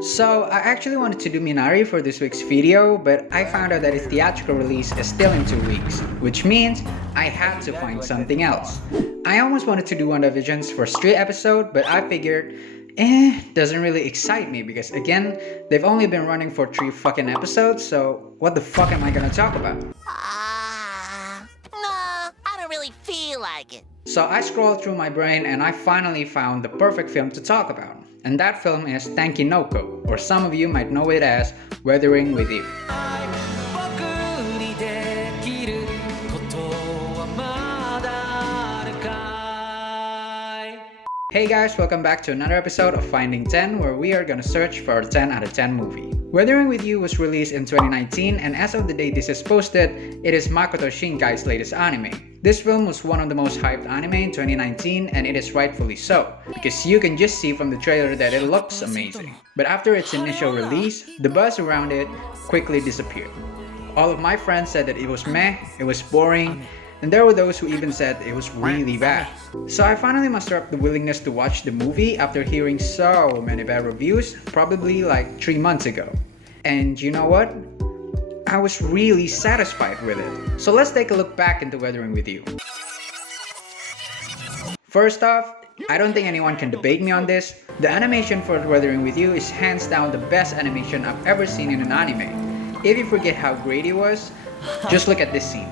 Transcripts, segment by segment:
So I actually wanted to do Minari for this week's video, but I found out that its theatrical release is still in 2 weeks, which means I had to find something else. I almost wanted to do WandaVision's first 3 episode, but I figured, doesn't really excite me because again, they've only been running for 3 fucking episodes, so what the fuck am I gonna talk about? No, I don't really feel like it. So I scrolled through my brain and I finally found the perfect film to talk about. And that film is Tenki no Ko, or some of you might know it as Weathering with You. Hey guys, welcome back to another episode of Finding 10, where we are gonna search for a 10 out of 10 movie. Weathering with You was released in 2019, and as of the day this is posted, it is Makoto Shinkai's latest anime. This film was one of the most hyped anime in 2019, and it is rightfully so, because you can just see from the trailer that it looks amazing. But after its initial release, the buzz around it quickly disappeared. All of my friends said that it was meh, it was boring, and there were those who even said it was really bad. So I finally mustered up the willingness to watch the movie after hearing so many bad reviews, probably like 3 months ago. And you know what? I was really satisfied with it. So let's take a look back into Weathering with You. First off, I don't think anyone can debate me on this. The animation for Weathering with You is hands down the best animation I've ever seen in an anime. If you forget how great it was, just look at this scene.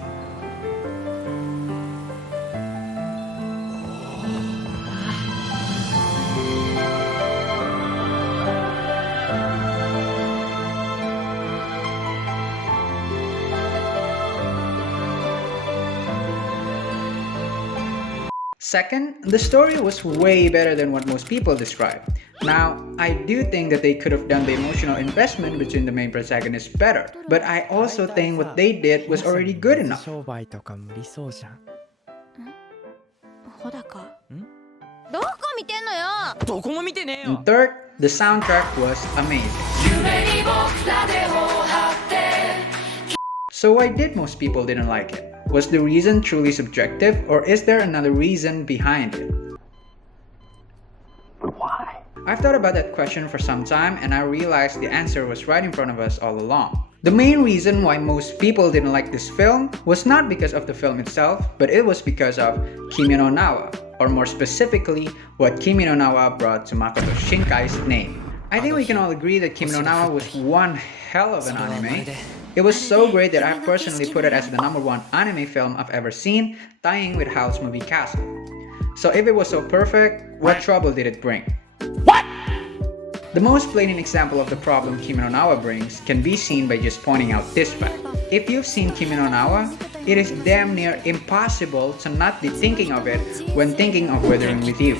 Second, the story was way better than what most people describe. Now, I do think that they could have done the emotional investment between the main protagonists better, but I also think what they did was already good enough. 商売とか無理そうじゃん。ほだかどこ見てんのよどこも見てねえよ。 And third, the soundtrack was amazing. So why did most people didn't like it? Was the reason truly subjective, or is there another reason behind it? But why? I've thought about that question for some time, and I realized the answer was right in front of us all along. The main reason why most people didn't like this film was not because of the film itself, but it was because of Kimi No Na Wa, or more specifically, what Kimi No Na Wa brought to Makoto Shinkai's name. I think we can all agree that Kimi No Na Wa was one hell of an anime. It was so great that I personally put it as the #1 anime film I've ever seen, tying with Howl's movie Castle. So if it was so perfect, what trouble did it bring? What? The most blatant example of the problem Kimi No Na Wa brings can be seen by just pointing out this fact. If you've seen Kimi No Na Wa, it is damn near impossible to not be thinking of it when thinking of Weathering with You.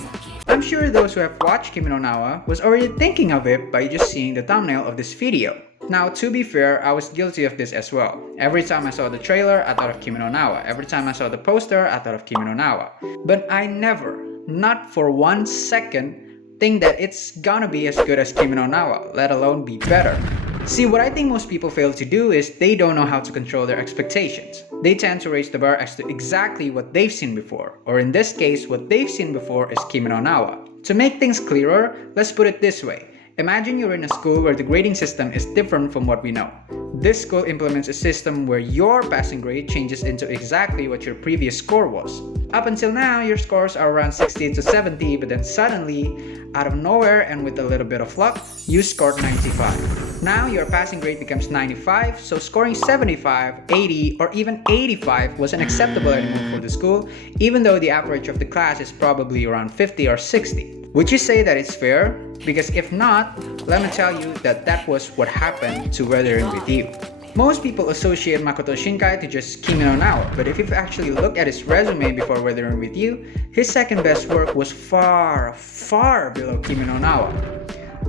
I'm sure those who have watched Kimi No Na Wa was already thinking of it by just seeing the thumbnail of this video. Now, to be fair, I was guilty of this as well. Every time I saw the trailer, I thought of Kimi No Na Wa. Every time I saw the poster, I thought of Kimi No Na Wa. But I never, not for 1 second, think that it's gonna be as good as Kimi No Na Wa, let alone be better. See, what I think most people fail to do is they don't know how to control their expectations. They tend to raise the bar as to exactly what they've seen before, or in this case, what they've seen before is Kimi No Na Wa. To make things clearer, let's put it this way. Imagine you're in a school where the grading system is different from what we know. This school implements a system where your passing grade changes into exactly what your previous score was. Up until now, your scores are around 60 to 70, but then suddenly, out of nowhere and with a little bit of luck, you scored 95. Now your passing grade becomes 95, so scoring 75, 80, or even 85 wasn't acceptable anymore for the school, even though the average of the class is probably around 50 or 60. Would you say that it's fair? Because if not, let me tell you that that was what happened to Weathering with You. Most people associate Makoto Shinkai to just Kimi No Na Wa, but if you've actually looked at his resume before Weathering with You, his second best work was far, far below Kimi No Na Wa.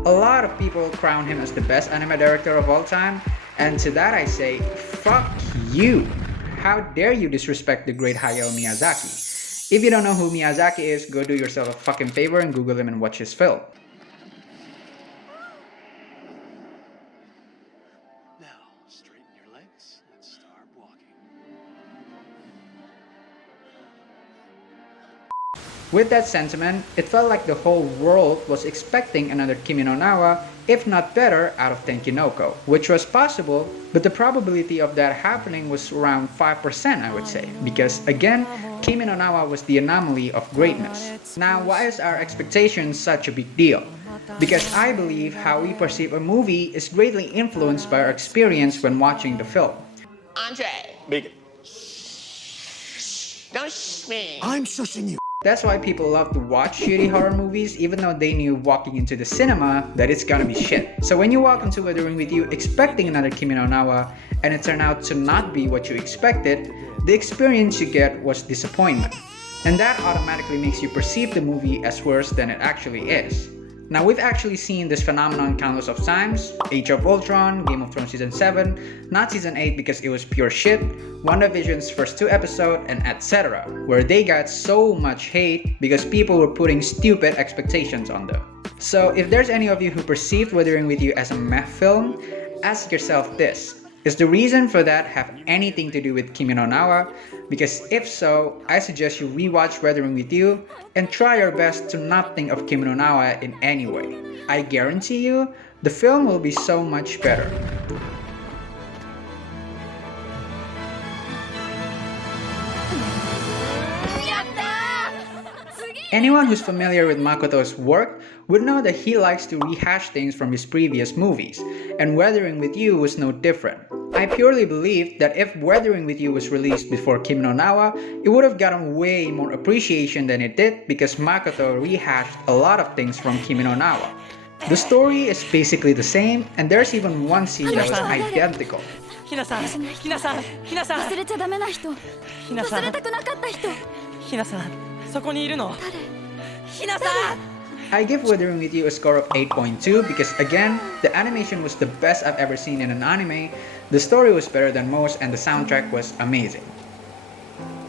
A lot of people crown him as the best anime director of all time, and to that I say, fuck you! How dare you disrespect the great Hayao Miyazaki? If you don't know who Miyazaki is, go do yourself a fucking favor and Google him and watch his film. Now, straighten your legs and start walking. With that sentiment, it felt like the whole world was expecting another Kimi no Na Wa if not better, out of Tenki no Ko, which was possible, but the probability of that happening was around 5%, I would say, because again, Kimi no Na Wa was the anomaly of greatness. Now, why is our expectation such a big deal? Because I believe how we perceive a movie is greatly influenced by our experience when watching the film. Andre, Big. don't shh me. I'm shushing you. That's why people love to watch shitty horror movies even though they knew walking into the cinema that it's gonna be shit. So when you walk into Weathering with You expecting another Kimi no Na Wa and it turned out to not be what you expected, the experience you get was disappointment. And that automatically makes you perceive the movie as worse than it actually is. Now, we've actually seen this phenomenon countless of times: Age of Ultron, Game of Thrones Season 7, not Season 8 because it was pure shit, WandaVision's first 2 episodes, and etc., where they got so much hate because people were putting stupid expectations on them. So, if there's any of you who perceived Weathering with You as a meh film, ask yourself this: does the reason for that have anything to do with Kimi no Na Wa? Because if so, I suggest you rewatch Weathering with You and try your best to not think of Kimi no Na Wa in any way. I guarantee you, the film will be so much better. Anyone who's familiar with Makoto's work would know that he likes to rehash things from his previous movies, and Weathering with You was no different. I purely believe that if Weathering with You was released before Kimi no Na Wa, it would have gotten way more appreciation than it did because Makoto rehashed a lot of things from Kimi no Na Wa. The story is basically the same, and there's even one scene that was identical. ひなさん、ひなさん、ひなさん、忘れちゃダメな人、ひなさん、忘れたくなかった人、ひなさん、そこにいるの。ひなさん。 I give Weathering with You a score of 8.2 because again, the animation was the best I've ever seen in an anime, the story was better than most, and the soundtrack was amazing.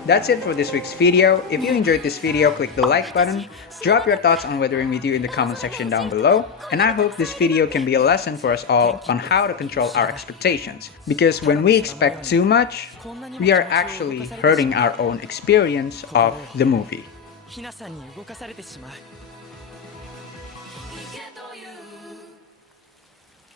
That's it for this week's video. If you enjoyed this video, click the like button, drop your thoughts on Weathering with You in the comment section down below, and I hope this video can be a lesson for us all on how to control our expectations. Because when we expect too much, we are actually hurting our own experience of the movie. ひなさんに動かされてしまう。